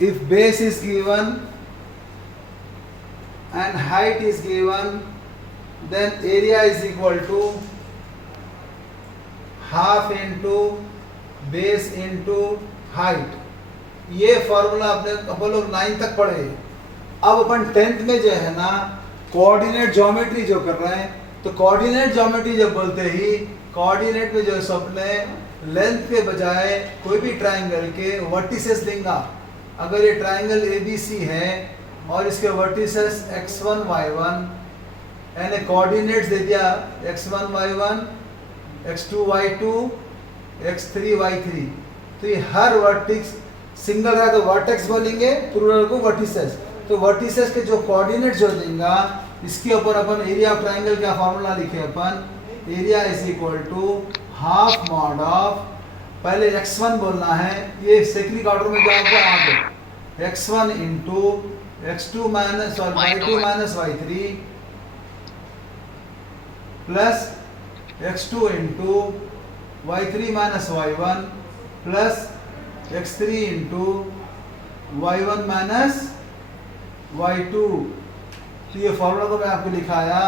if base is given and height is given, then area is equal to half into base into height. ये formula अपने अपन लोग 9 तक पढ़े. अब अपन 10th में जो है ना कोऑर्डिनेट ज्योमेट्री जो कर रहे हैं, तो कोऑर्डिनेट ज्योमेट्री जब बोलते ही कोऑर्डिनेट में जो है अपने लेंथ के बजाय कोई भी ट्राइंगल के वर्टिसेस लेंगे. अगर ये ट्राइंगल ABC है और इसके वर्टिसेस x1 y1 यानी कोऑर्डिनेट्स दे दिया x1 y1 x2 y2 x3 y3, तो ये हर वर्टिक्स सिंगल है तो वर्टेक्स बोलेंगे, प्लूरल को वर्टिसेस. तो वर्टिसेस के जो कोऑर्डिनेट जो देंगे इसके ऊपर अपन एरिया ऑफ ट्राइंगल का फॉर्मूला लिखे अपन. Area is equal to half mod of, पहले x1 बोलना है, ये सेकंड ऑर्डर में जाओगे आगे, x1 इंटू x2 माइनस और y2 minus y3 plus x2 into y3 minus y1 plus x3 into y1 minus y2. तो ये फॉर्मूला तो मैं आपको लिखाया.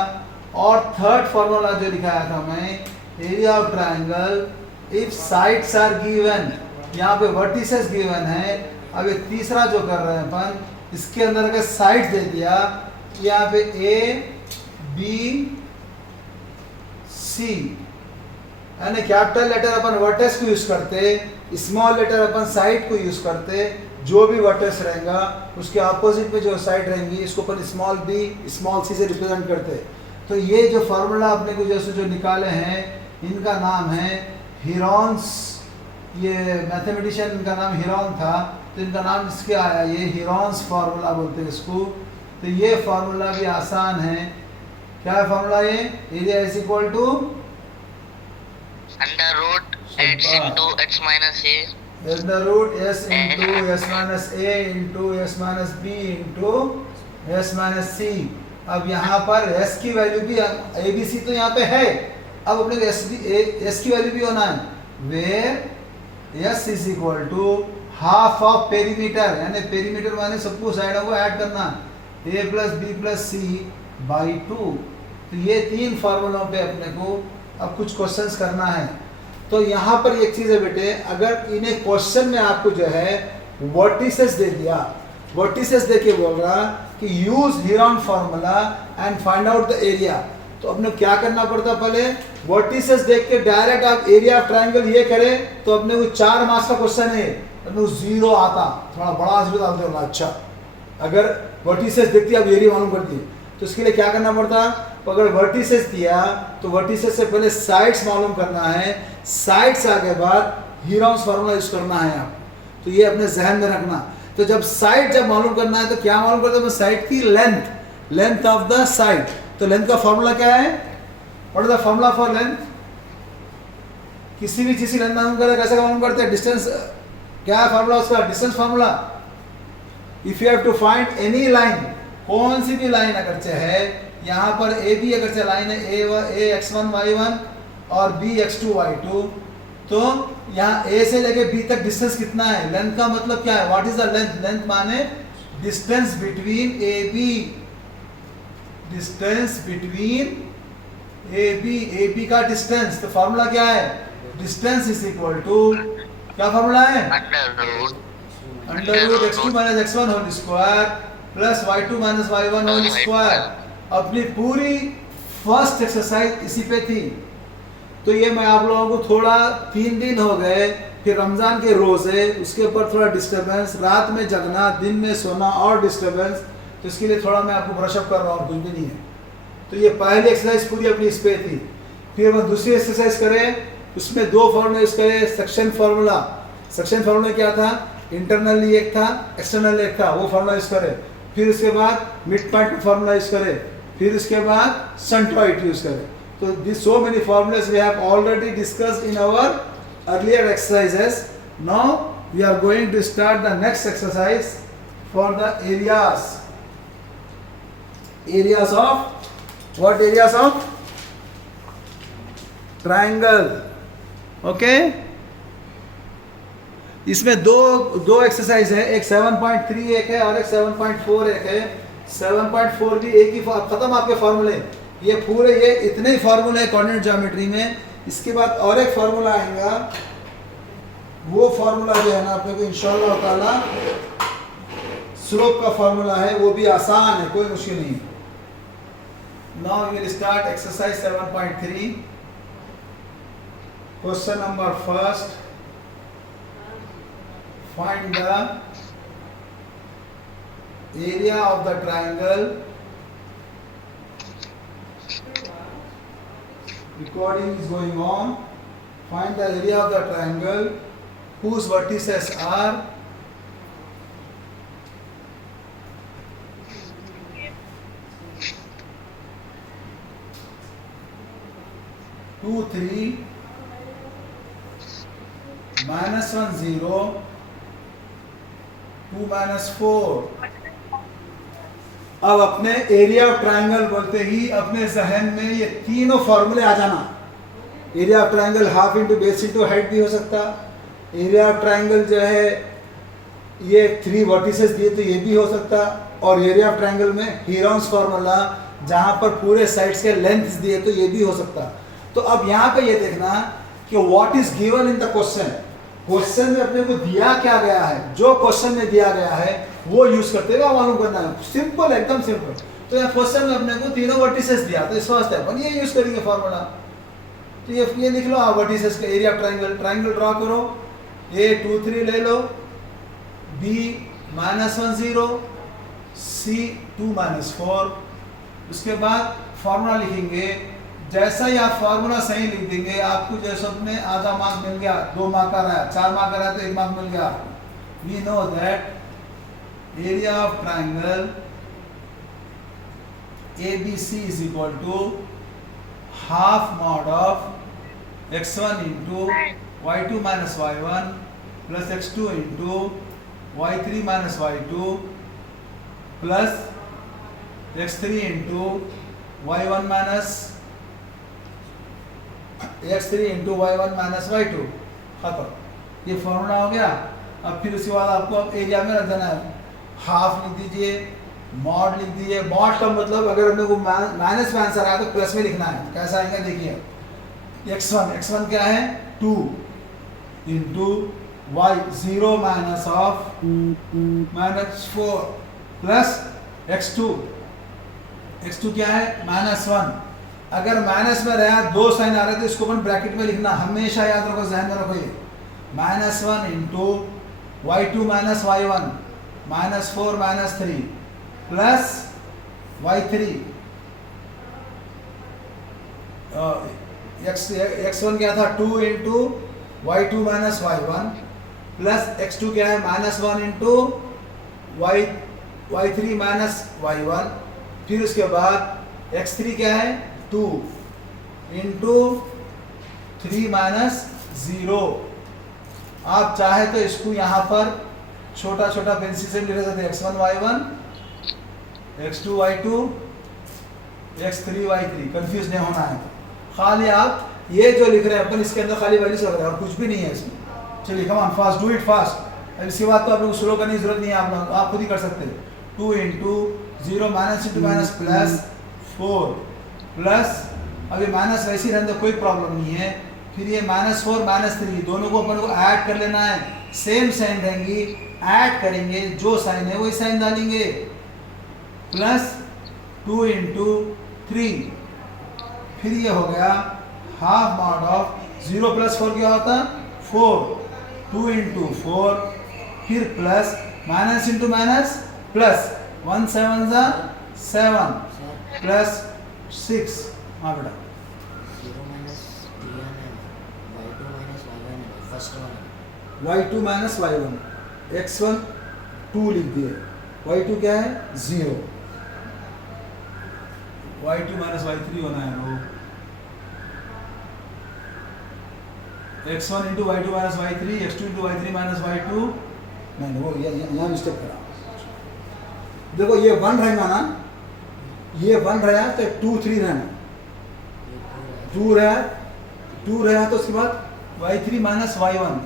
और थर्ड फॉर्मूला जो लिखाया था मैं, area of triangle if sides are given, यहाँ पे वर्टिसेस गिवन है. अब ये तीसरा जो कर रहे हैं अपन, इसके अंदर का साइड दे दिया, यहाँ पे A B C, यानी कैपिटल लेटर अपन वर्टेक्स को यूज करते, स्मॉल लेटर अपन साइड को यूज करते. जो भी वर्टेक्स रहेगा उसके ऑपोजिट में जो साइड रहेंगी इसको अपन स्मॉल b स्मॉल c से रिप्रेजेंट करते. तो ये जो फार्मूला अपने को जैसे जो निकाले हैं इनका नाम है हीरोन्स. ये मैथमेटिशियन, इनका नाम हीरोन था, तो इनका नाम इसके आया, ये हीरोन्स फार्मूला बोलते हैं इसको. तो ये फार्मूला भी आसान है. क्या है फार्मूला? ये area is equal to under root h into x minus a, under root s into s minus a into s minus b into s minus c. अब यहाँ पर s की वैल्यू भी abc तो यहाँ पे है, अब अपने को s की वैल्यू भी होना है. Where s is equal to half of perimeter, यानी पेरीमीटर माने सबको साइडों को ऐड करना, a plus b plus c by 2. तो ये तीन फार्मूलों पे अपने को अब कुछ क्वेश्चंस करना है. तो यहाँ पर एक चीज़ है बेटे, अगर इन्हें क्वेश्चन में आपको जो है वर्टिसेस दे दिया, वर्टिसेस देके बोल रहा कि use Heron formula and find out the area, तो अपने क्या करना पड़ता, पहले वर्टिसेस देख के डायरेक्ट आप एरिया ऑफ ट्राइंगल ये करें तो अपने को 4 मार्क्स का क्वेश्चन है, अपने को 0 आता, थोड़ा बड़ा 0 डालते होगा. अच्छा, अगर वर्टिसेस देखती आप एरिया मालूम करती, तो इसके लिए क्या करना पड़ता, तो अगर वर्टिसेस दिया तो वर्टिसेस से पहले साइड्स मालूम करना है, साइड्स आगे बाद हीरोन्स फार्मूला यूज करना है आप. तो ये अपने जहन में रखना. तो जब साइड जब मालूम करना है तो क्या मालूम करते हैं, साइड की length, length of the side. तो लेंथ का फार्मूला क्या है, what is the formula for length? किसी भी चीज की लेंथ मालूम करें कैसे मालूम करते हैं, डिस्टेंस. क्या है फार्मूला उसका, distance formula. If you have to find any line, कौन सी भी लाइन अगर चाहे, यहाँ पर ए बी अगर चाहे लाइन है ए x1 y1 और b x2 y2, तो यहाँ a से लेके b तक डिस्टेंस कितना है, लेंथ का मतलब क्या है, what is the length. Length माने distance between A B, distance between A B का डिस्टेंस. तो फार्मूला क्या है, डिस्टेंस इज इक्वल टू, क्या फार्मूला है, under root x2 minus x1 whole square plus y2 minus y1 whole square. अपनी पूरी first exercise इसी पे थी. तो ये मैं आप लोगों को थोड़ा 3 दिन हो गए, फिर रमज़ान के रोज़े, उसके ऊपर थोड़ा डिस्टर्बेंस, रात में जगना, दिन में सोना और डिस्टर्बेंस, तो इसके लिए थोड़ा मैं आपको ब्रशअप कर रहा हूँ, कुछ भी नहीं है. तो ये पहली एक्सरसाइज पूरी अपनी इस पे थी. फिर हम दूसरी एक्सरसाइज करें, उसमें 2 फार्मूला यूज करें. सेक्शन फार्मूला, सेक्शन फार्मूला क्या था, इंटरनली एक था, एक्सटर्नल एक था, वो फार्मूला यूज करें. फिर उसके बाद मिड पॉइंट फार्मूला यूज करें. फिर उसके बाद सेंट्रॉइड यूज करें. तो this so many formulas we have already discussed in our earlier exercises. Now we are going to start the next exercise for the areas. Areas of what? Areas of triangle. Okay. इसमें दो exercise है, एक 7.3 एक है और एक 7.4 एक है। 7.4 भी एक ही खत्म आपके फॉर्मूले, ये पूरे ये इतने ही फार्मूले हैं कोऑर्डिनेट ज्योमेट्री में। इसके बाद और एक फार्मूला आएगा, वो फार्मूला जो है ना अपने को इंशाअल्लाह ताला स्लोप का फार्मूला है, वो भी आसान है, कोई मुश्किल नहीं। Now we will start exercise 7.3। Question number first, find the area of the triangle, recording is going on, find the area of the triangle whose vertices are 2, 3, -1, 0, 2, -4। अब अपने एरिया ऑफ ट्रायंगल बोलते ही अपने जहन में ये तीनों फॉर्मूले आ जाना। Area of triangle half into base into height भी हो सकता। एरिया ऑफ ट्रायंगल जो है ये 3 वर्टिसेस दिए तो ये भी हो सकता। और एरिया ऑफ ट्रायंगल में हीरोन्स फार्मूला जहाँ पर पूरे साइड्स के लेंथ्स दिए तो ये भी हो सकता। तो अब यहाँ पे ये देखना कि what is given in the question. Question में अपने को दिया क्या गया है, जो क्वेश्चन में दिया गया है वो यूज करते हुए मालूम करना है। सिंपल, एकदम सिंपल। तो यहाँ क्वेश्चन में अपने को तीनों वर्टिसेस दिया, तो इस वास्ते अपन ये यूज करेंगे फार्मूला। तो ये लिख लो आप वर्टिसेस का area of triangle. Triangle draw करो, A 2, 3 ले लो, B -1, 0, C 2, -4। उसके बाद फार्मूला लिखेंगे। जैसा ही आप फार्मूला सही लिख देंगे आपको जैसे में आधा मार्क मिल गया, 2 मार्क का रहा, 4 मार्क का रहा तो 1 मार्क मिल गया। We know that area of triangle ABC is equal to half mod of x1 into y2 minus y1 plus x2 into y3 minus y2 plus x3 into y1 minus x3 into y1 minus y2। खत्म, ये formula हो गया। अब फिर उसके बाद आपको अब एरिया में रख देना है। हाफ लिख दीजिए, मॉड लिख दीजिए। मॉड का मतलब अगर अपने को माइनस में आंसर आया तो प्लस में लिखना है। कैसा आएगा देखिए, x1 क्या है 2 into y 0 minus of -4 plus x2 क्या है -1। अगर माइनस में रहा 2 साइन आ रहे तो इसको अपन ब्रैकेट में लिखना, हमेशा याद रखो, ध्यान में रखो। ये -1 into y2 minus y1 -4 -3 plus y3 x1 क्या था 2 into y2 minus y1 plus x2 क्या है -1 इंटू y3 माइनस y1। फिर उसके बाद x3 क्या है 2 इंटू 3 माइनस 0। आप चाहे तो इसको यहाँ पर छोटा छोटा पेंसिल से लिख सकते हैं, x1 y1 x2 y2 x3 y3। Confuse नहीं होना है, खाली आप ये जो लिख रहे हैं अपन इसके अंदर खाली वैल्यूज लग रहे हैं और कुछ भी नहीं है इसमें। चलिए come on fast, do it fast. अब इसके बाद तो आप लोग स्लो करने की जरूरत नहीं है, आप खुद ही कर सकते हैं। 2 into 0 minus into minus plus 4 plus, अभी माइनस वैसे ही रहने कोई प्रॉब्लम नहीं है। फिर ये -4 -3 दोनों को अपन को ऐड कर लेना है, सेम साइन रहेंगी, ऐड करेंगे, जो साइन है वही साइन डालेंगे। प्लस 2 इंटू 3, फिर ये हो गया हाफ मॉड ऑफ 0 प्लस 4 क्या होता 4, 2 इंटू 4, फिर plus minus into minus plus 1 7 7 plus 6। हाँ बेटा, y2 माइनस y1 x1 2 लिख दिए, y2 क्या है 0, y2 माइनस y3 होना है वो x1 into y2 minus y3 x2 into y3 minus y2। नहीं वो यहाँ मिस्टेक करा। देखो ये 1 रहेगा ना, ये 1 रहा तो 2 3 रहना, 2 रहा तो उसके बाद y3 माइनस y1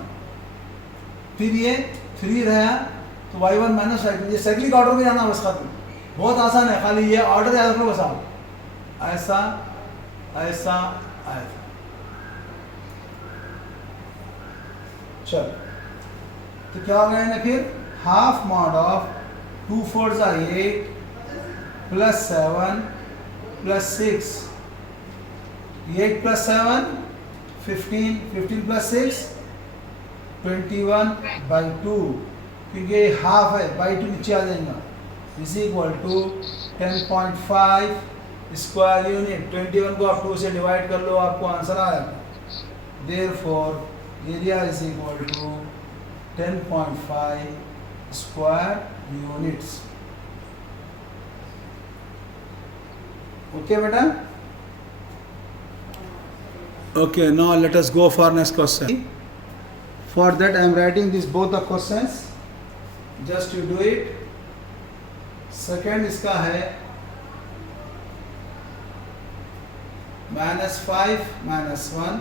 फिर ये 3 रहा तो y1 माइनस y2, ये साइक्लिक ऑर्डर में जाना बस खत्म, बहुत आसान है, खाली ये ऑर्डर याद रखो बस आप, ऐसा ऐसा ऐसा। चल तो क्या हो गया ना, फिर half mod of 2 4 8 plus 7 plus 6, 8 plus 7 15, 15 plus 6 21/2, क्योंकि ये हाफ है, बाई 2 नीचे आ जाएगा, is equal to 10.5 square unit. 21 को आप 2 से डिवाइड कर लो, आपको आंसर आएगा। Therefore area is equal to 10.5 square units. Okay बेटा, okay, now let us go for next question. For that I am writing this both the questions, just you do it. Second इसका है -5 -1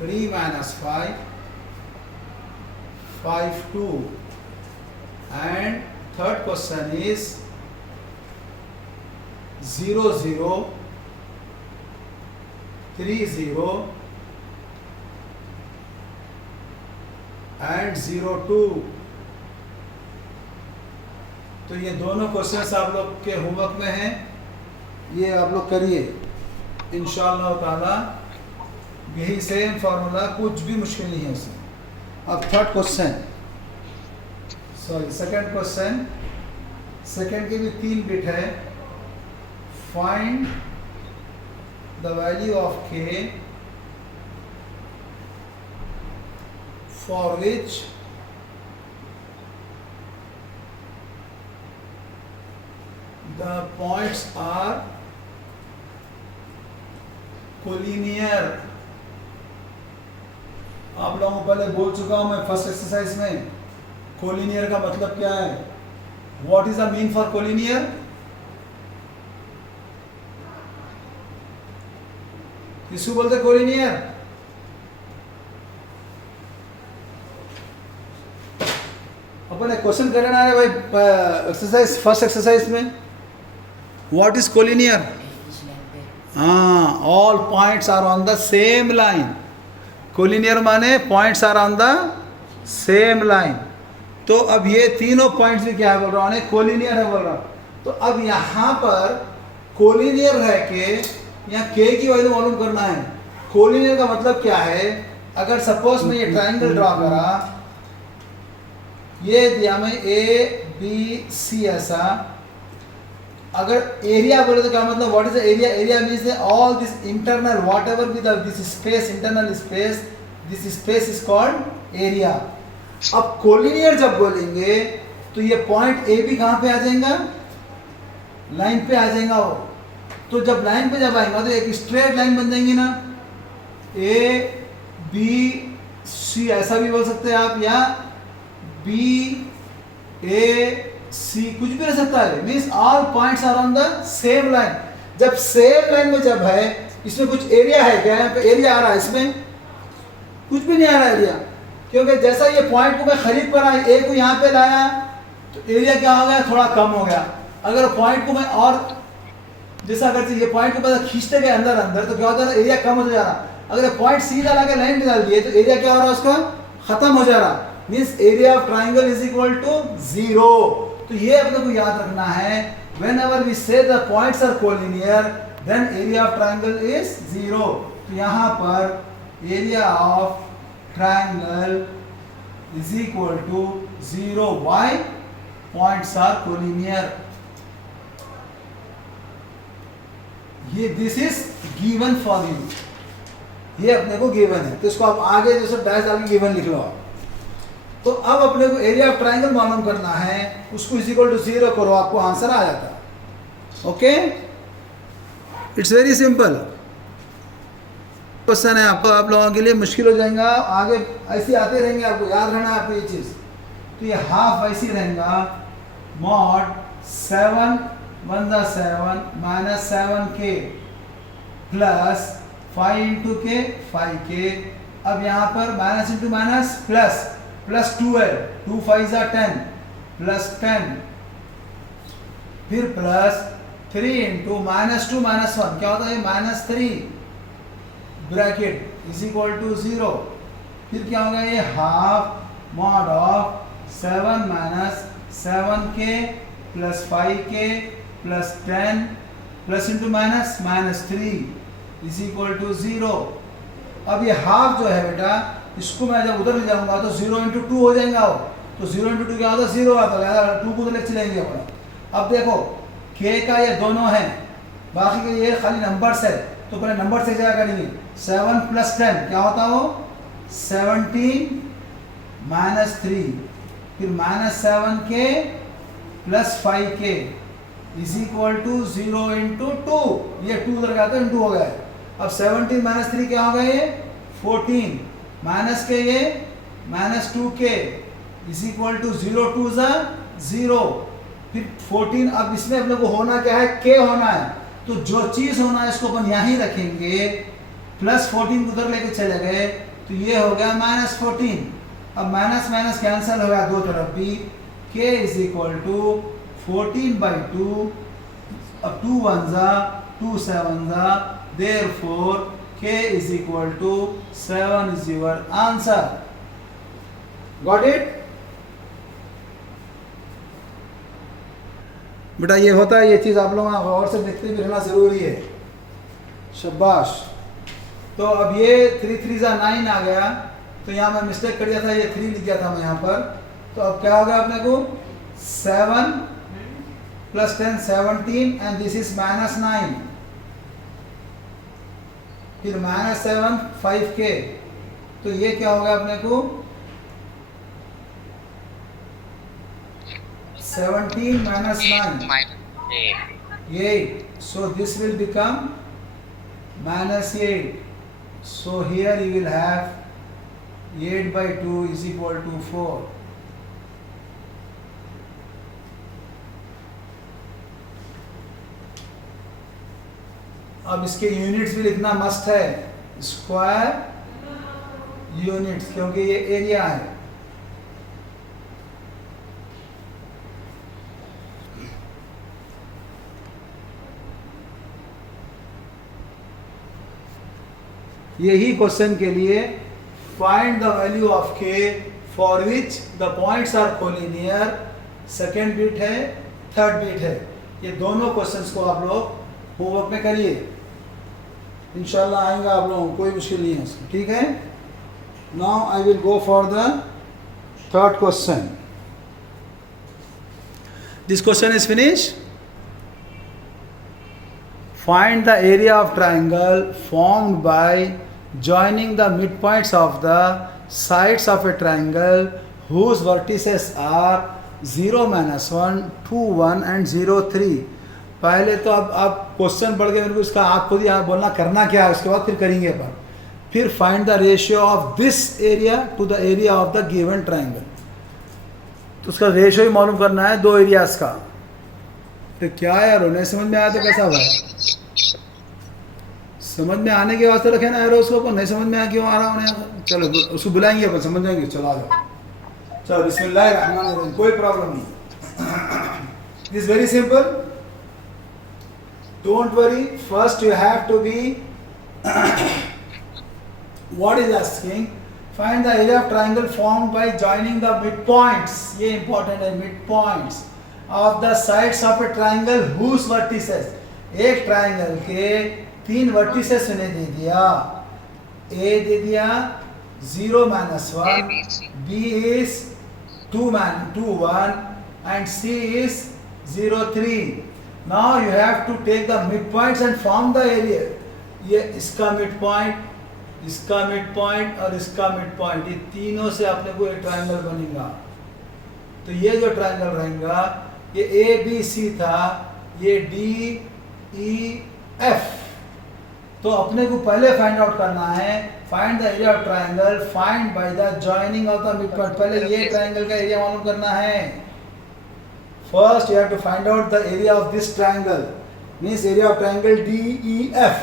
3 -5 5 2, and third question is 0 0 3 0 and 0 2। तो ये दोनों questions आप लोग के homework में हैं, ये आप लोग करिए इंशाअल्लाह ताला, यही सेम फार्मूला, कुछ भी मुश्किल नहीं है उसमें। अब third question, sorry second question, second के भी 3 बिट है। Find the value of k for which the points are collinear। आप लोगों को पहले बोल चुका हूं मैं फर्स्ट एक्सरसाइज में, कोलिनियर का मतलब क्या है, what is the mean for collinear. किसको बोलते कोलिनियर? अपन एक क्वेश्चन करना है भाई, एक्सरसाइज फर्स्ट एक्सरसाइज में, व्हाट इज कोलिनियर? हाँ, all points are on the same line. Collinear माने points are on the same line. तो अब ये तीनों पॉइंट्स भी क्या है बोल रहा हूँ, कोलिनियर है बोल रहा हूँ। तो अब यहाँ पर कोलिनियर है के यहाँ के की वैल्यू मालूम करना है। कोलिनियर का मतलब क्या है, अगर सपोज मैं ये ट्राइंगल ड्रॉ करा, ये दिया मैं ABC ऐसा, अगर एरिया बोले तो क्या मतलब, what is the area? Area means all this internal whatever with this space, internal space, this space is called area. अब कोलिनियर जब बोलेंगे तो ये पॉइंट ए बी कहाँ पे आ जाएगा, लाइन पे आ जाएगा वो। तो जब लाइन पे जब आएगा तो एक स्ट्रेट लाइन बन जाएंगी ना, ए बी सी ऐसा भी बोल सकते हैं आप, या बी ए सी कुछ भी रह सकता है। Means all points are on the same line. जब सेम लाइन में जब है, इसमें कुछ एरिया है क्या? यहाँ पे एरिया आ रहा है, इसमें कुछ भी नहीं आ रहा एरिया, क्योंकि जैसा ये पॉइंट को मैं खरीद कर आया, ए को यहाँ पे लाया तो एरिया क्या हो गया, थोड़ा कम हो गया। अगर पॉइंट को मैं और जैसा अगर ये पॉइंट को पता खींचते गए अंदर अंदर तो क्या होता है, एरिया कम हो जा रहा। अगर पॉइंट सीधा ला के लाइन डाल दिए तो एरिया क्या हो रहा है, उसका खत्म हो जा रहा। Means area of triangle is equal to 0। तो ये अपने को याद रखना है, whenever we say the points are collinear then area of triangle is 0। तो यहाँ पर area of triangle is equal to 0। Why? Points are collinear। ये this is given for you, ये अपने को given है, तो इसको आप आगे जैसे डैश डाल के given लिख लो आप। तो अब अपने को एरिया ऑफ ट्राइंगल मालूम करना है, उसको इज इक्वल टू 0 करो, आपको आंसर आ जाता है। Okay, it's very simple question है। आपको आप लोगों के लिए मुश्किल हो जाएगा, आगे ऐसे आते रहेंगे, आपको याद रहना है आपको ये चीज़। तो ये हाफ ऐसी रहेगा, mod 7 1 7 -7k plus 5 × k 5k। अब यहाँ पर minus into minus plus, plus 2 है, 2 5 10 प्लस 10, फिर प्लस 3 इंटू माइनस 2 माइनस 1 क्या होता है minus 3 bracket is equal to 0। फिर क्या होगा ये half mod of 7 minus 7k plus 5k plus 10 प्लस इंटू माइनस माइनस 3 इज इक्वल टू 0। अब ये हाफ जो है बेटा इसको मैं जब उधर ले जाऊंगा तो 0 इंटू 2 हो जाएगा वो, तो 0 इंटू 2 क्या होता है 0 आता है, 2 को तो लेके चलेंगे अपना। अब देखो k का ये दोनों है, बाकी के ये खाली नंबर्स है, तो पहले नंबर से क्या करेंगे 7 प्लस 10 क्या होता है वो 17 माइनस 3 फिर minus 7k plus 5k is equal to 0 into 2, ये 2 उधर गया था इंटू हो गया है। अब 17 माइनस 3 क्या होगा ये 14 माइनस के ये minus 2k is equal to 0 2 ज़ा 0 फिर 14। अब इसमें अपने को होना क्या है k होना है, तो जो चीज़ होना है इसको अपन यहाँ ही रखेंगे, प्लस 14 उधर लेके चले गए तो ये हो गया माइनस 14। अब माइनस माइनस कैंसिल हो गया दो तरफ भी, k इज इक्वल टू 14/2, अब 2 1 ज़ा 2 7 ज़ा, therefore k is equal to 7 is your answer. Got it? बेटा ये होता है, ये चीज़ आप लोग गौर से देखते भी रहना ज़रूरी है। शाबाश। तो अब ये 3 3 ज़ा 9 आ गया, तो यहाँ मैं मिस्टेक कर दिया था, ये 3 लिख गया था मैं यहाँ पर। तो अब क्या होगा अपने को 7 plus 10 17 and this is minus 9, फिर माइनस 7 5k, तो ये क्या होगा अपने को 17 minus 9 8, so this will become minus 8, so here you will have 8/2 is equal to 4. अब इसके यूनिट्स भी लिखना मस्त है, स्क्वायर यूनिट्स, क्योंकि ये एरिया है। यही क्वेश्चन के लिए find the value of k for which the points are collinear, second bit है, थर्ड बिट है। ये दोनों क्वेश्चंस को आप लोग होमवर्क में करिए, इंशाल्लाह आएंगे आप लोगों को, कोई मुश्किल नहीं है उसमें, ठीक है। Now I will go for the third question. This question is finish. Find the area of triangle formed bye joining the midpoints of the sides of a triangle whose vertices are 0 -1 2 1 and 0 3। पहले तो अब आप question पढ़ के मेरे को इसका आप खुद यहाँ बोलना करना क्या है, उसके बाद फिर करेंगे अपन। फिर find the ratio of this area to the area of the given triangle, तो उसका रेशियो ही मालूम करना है दो एरियाज का। तो क्या यार नहीं समझ में आया तो कैसा हुआ, समझ में आने के वास्ते रखे ना एरो उसको, नहीं समझ में आया क्यों आ रहा हूँ। चलो उसको बुलाएंगे अपन, समझ जाएंगे। चलो आ जाओ, चलो बिस्मिल्लाहिर्रहमानिर्रहीम, कोई प्रॉब्लम नहीं। This very simple, don't worry. First you have to be what is asking, find the area of triangle formed by joining the mid points, ये इंपॉर्टेंट है, mid points of the sides of a triangle whose vertices, एक triangle के 3 vertices उन्हें दे दिया, ए दे दिया 0 -1, B is 2 1 and C is 0 3। Now you have to take the mid points and form the area. ये इसका mid point, इसका mid point और इसका मिड पॉइंट, ये तीनों से अपने को एक ट्राइंगल बनेगा। तो ये जो ट्राइंगल रहेगा ये ए बी सी था, ये डी ई एफ। तो अपने को पहले फाइंड आउट करना है, find the area of triangle find by the joining of the mid point. पहले ये ट्राइंगल का एरिया मालूम करना है। First you have to find out the area of this triangle, means area of triangle D E F.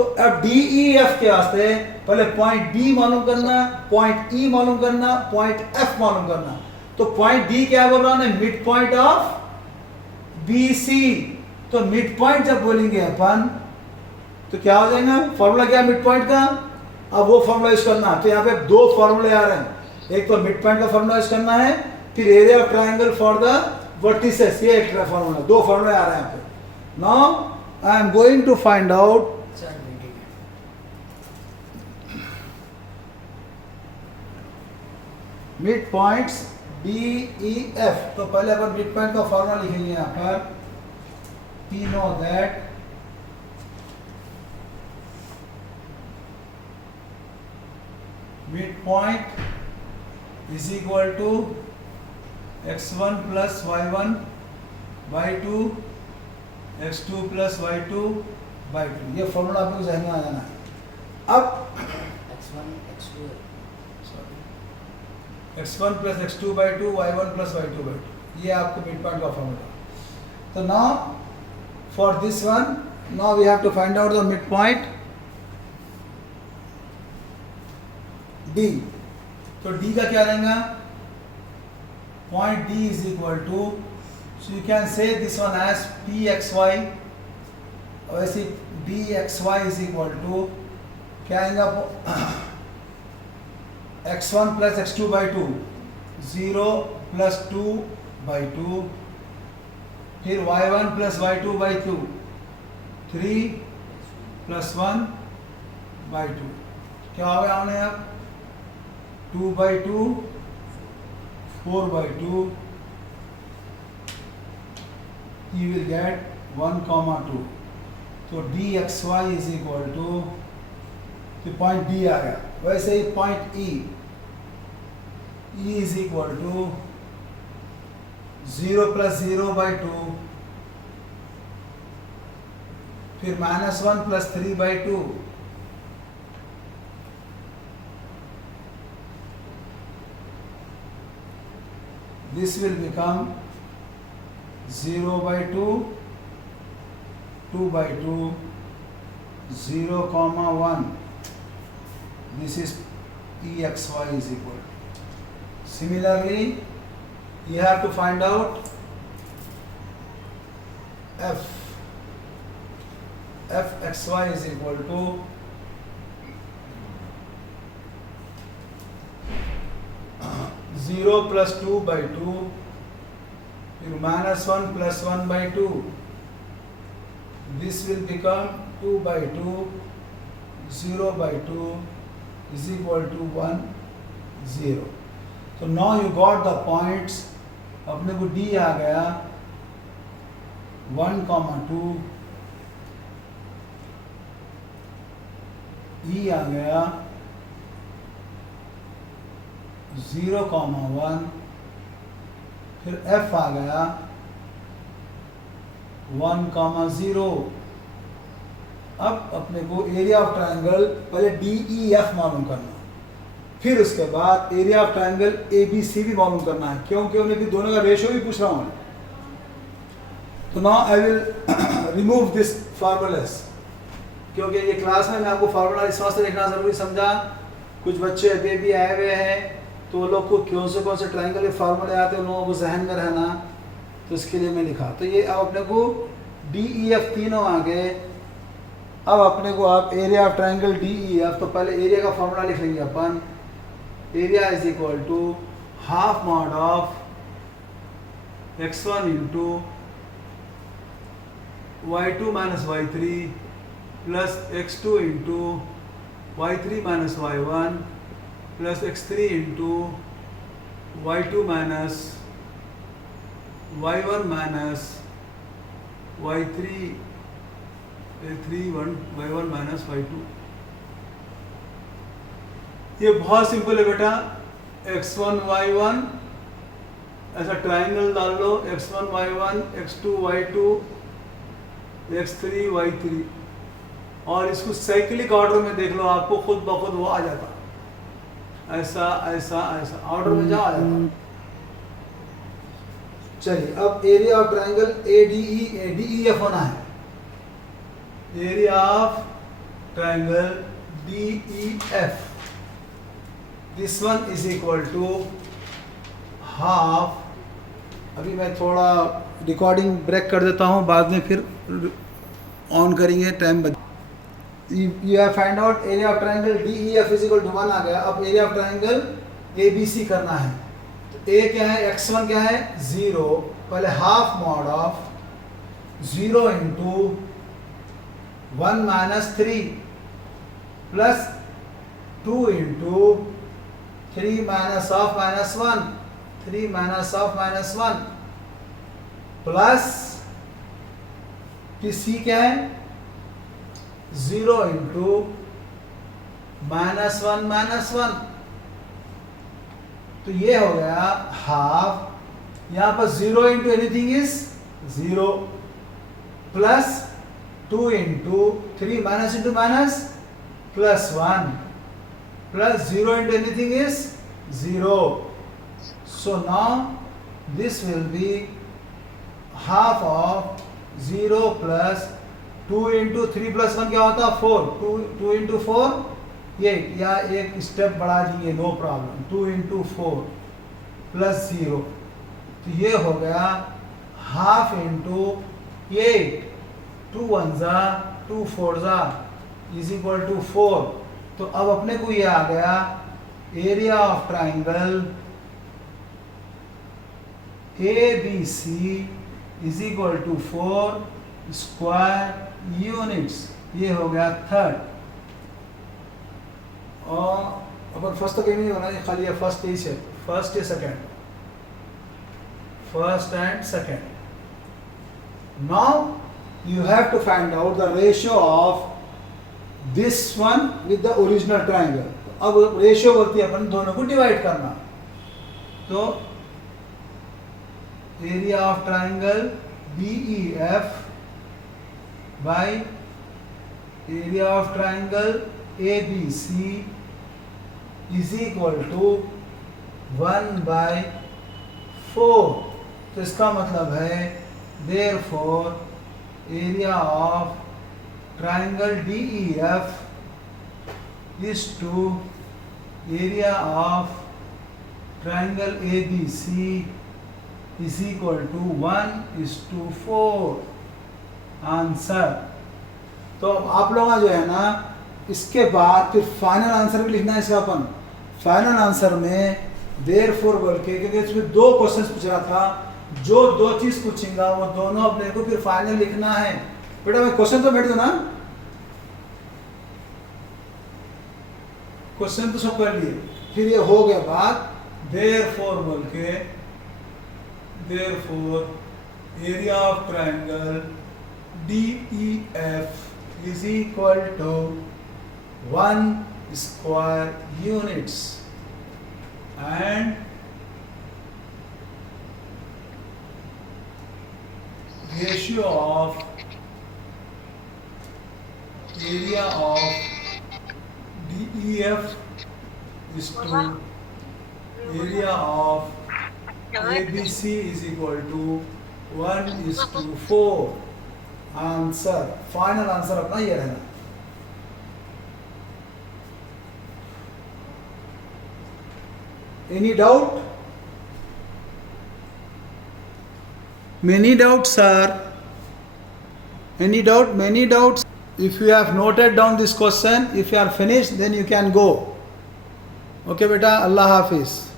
तो अब D E F के वास्ते पहले पॉइंट बी मालूम करना, पॉइंट ई मालूम करना, पॉइंट एफ मालूम करना। तो पॉइंट डी क्या बोल रहा है, mid point of B C. तो मिड पॉइंट जब बोलेंगे अपन तो क्या हो जाएगा, फॉर्मूला क्या है मिड पॉइंट का, अब वो फॉर्मूला यूज करना। तो यहाँ पे दो फॉर्मूले आ रहे हैं, एक तो मिड पॉइंट का फॉर्मूला यूज करना है, फिर area of triangle for the vertices, ये एक फॉर्मूला, दो फॉर्मूले आ रहे हैं यहाँ पे। Now I am going to find out mid points D E F. तो पहले अपन मिड पॉइंट का फॉर्मूला लिखेंगे यहाँ पर, we know that midpoint is equal to x1 plus y1 by 2 x2 plus y2 by 2। ये फॉर्मूला आपको जहन में आ जाना है। अब x1 plus x2 by 2 y1 plus y2 by 2, ये आपको मिड पॉइंट का फॉर्मूला। तो now for this one, now we have to find out the mid point D। तो D का क्या रहेगा, point D is equal to, so you can say this one as P x y, और ऐसी D x y is equal to क्या आएगा, x1 plus x2 by 2, 0 plus 2 by 2, फिर y1 plus y2 by 2, 3 plus 1 by 2। क्या हो गया हमने अब, 2 by 2, 4 by 2, you will get 1, 2। तो dxy is equal to, तो पॉइंट D आ गया। वैसे ही point E is equal to 0 plus 0 by 2, फिर -1 plus 3 by 2, this will become 0 by 2, 2 by 2, 0, 1। This is EXY is equal. Similarly, you have to find out F. FXY is equal to 0 plus 2 by 2, फिर -1 plus 1 by 2, this will become 2 by 2, 0 by 2 is equal to 1, 0। So now you got the points, अपने को D आ गया 1, 2, E आ गया 0, 1, फिर F आ गया 1, 0। अब अपने को एरिया ऑफ ट्रायंगल पहले DEF मालूम करना, फिर उसके बाद एरिया ऑफ ट्रायंगल ABC भी मालूम करना है, क्योंकि उन्हें भी दोनों का रेशियो भी पूछ रहा हूँ। तो now I will remove this formulas, क्योंकि ये क्लास में मैं आपको फार्मूला इस वास्ते लिखना ज़रूरी समझा, कुछ बच्चे अभी भी आए हुए हैं तो वो लोग को कौन से ट्रायंगल के फार्मूले आते हैं उन लोगों को जहन में रहना, तो इसके लिए मैं लिखा। तो ये अब अपने को DEF तीनों आ गए। अब अपने को आप एरिया ऑफ ट्रायंगल DEF, तो पहले एरिया का फार्मूला लिख लेंगे अपन, area is equal to half mod of x1 into y2 minus y3 plus x2 into y3 minus y1 plus x3 into y2 minus y1 minus y3 y1 minus y2। ये बहुत simple है बेटा, x1 y1 ऐसा triangle डाल लो, x1 y1 x2 y2 x3 y3, और इसको cyclic order में देख लो, आपको खुद ब खुद वो आ जाता, ऐसा ऐसा ऐसा ऑर्डर में जा आ जाता। चलिए अब एरिया ऑफ ट्रायंगल ADEF होना है, area of triangle DEF. This one is equal to half. अभी मैं थोड़ा रिकॉर्डिंग ब्रेक कर देता हूँ, बाद में फिर ऑन करेंगे, टाइम बच. You have find out area of triangle DEF is equal to 1 आ गया. अब area of triangle ABC करना है. तो A क्या है, x1 क्या है 0, पहले half mod of 0 into 1 minus 3 plus 2 into 3 minus of minus 1, 3 minus of minus 1 plus c क्या है 0 इंटू माइनस 1 माइनस 1. तो ये हो गया हाफ. यहां पर 0 into anything is 0 plus 2 into 3 minus into minus plus 1 plus 0 into anything is 0. So now this will be half of 0 plus 2 into 3 plus 1 क्या होता है 4. 2 into 4 ये या एक स्टेप बढ़ा दीजिए, नो प्रॉब्लम. 2 into 4 प्लस 0, तो ये हो गया हाफ इंटू 8. 2 1 जा 2 4 जा इज इक्वल टू 4. तो अब अपने को ये आ गया area of triangle ABC is equal to 4 square units. ये हो गया थर्ड. और अपन फर्स्ट तो कहीं नहीं होना, खाली ये फर्स्ट ही है, फर्स्ट या second, first and second. Now you have to find out the ratio of this one with the original triangle. अब रेशियो बोलती है अपन दोनों को डिवाइड करना. तो area of triangle BEF by area of triangle ABC is equal to 1/4. तो इसका मतलब है therefore area of triangle DEF is to area of triangle ABC is equal to 1:4. Answer. तो अब आप लोग जो है ना, इसके बाद फिर फाइनल आंसर भी लिखना है इसका. अपन फाइनल आंसर में therefore बोल के, क्योंकि इसमें 2 क्वेश्चंस पूछ रहा था, जो 2 चीज पूछेगा वो दोनों अपने को फिर फाइनल लिखना है. बेटा मैं क्वेश्चन तो बैठ दो ना, क्वेश्चन तो सब कर लिए. फिर ये हो गया बात therefore बोल के, therefore area of triangle DEF is equal to 1 square units and ratio of area of DEF is to area of ABC is equal to 1:4. Answer, final answer अपना ये रहना. Any doubt? Many doubts, sir. Any doubt? Many doubts. If you have noted down this question, if you are finished, then you can go. Okay, beta. Allah Hafiz.